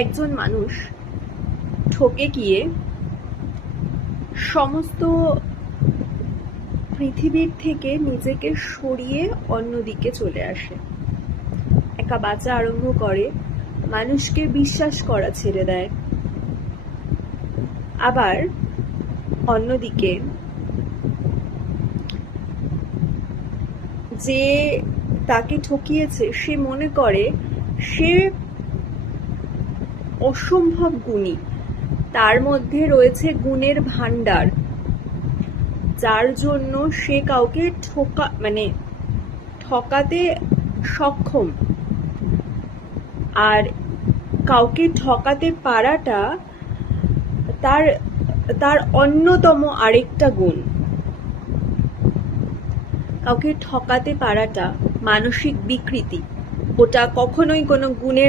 একজন মানুষ ঠকে গিয়ে সমস্ত পৃথিবীর থেকে নিজেকে সরিয়ে অন্যদিকে চলে আসে, একা বাঁচা আরম্ভ করে, মানুষকে বিশ্বাস করা ছেড়ে দেয়। আবার অন্যদিকে যে তাকে ঠকিয়েছে সে মনে করে সে অসম্ভব গুণী, তার মধ্যে রয়েছে গুণের ভান্ডার, যার জন্য সে কাউকে ঠকাতে সক্ষম। আর কাউকে ঠকাতে পারাটা তার তার অন্যতম আরেকটা গুণ। কাউকে ঠকাতে পারাটা মানসিক বিকৃতি, ওটা কখনোই কোনো গুণের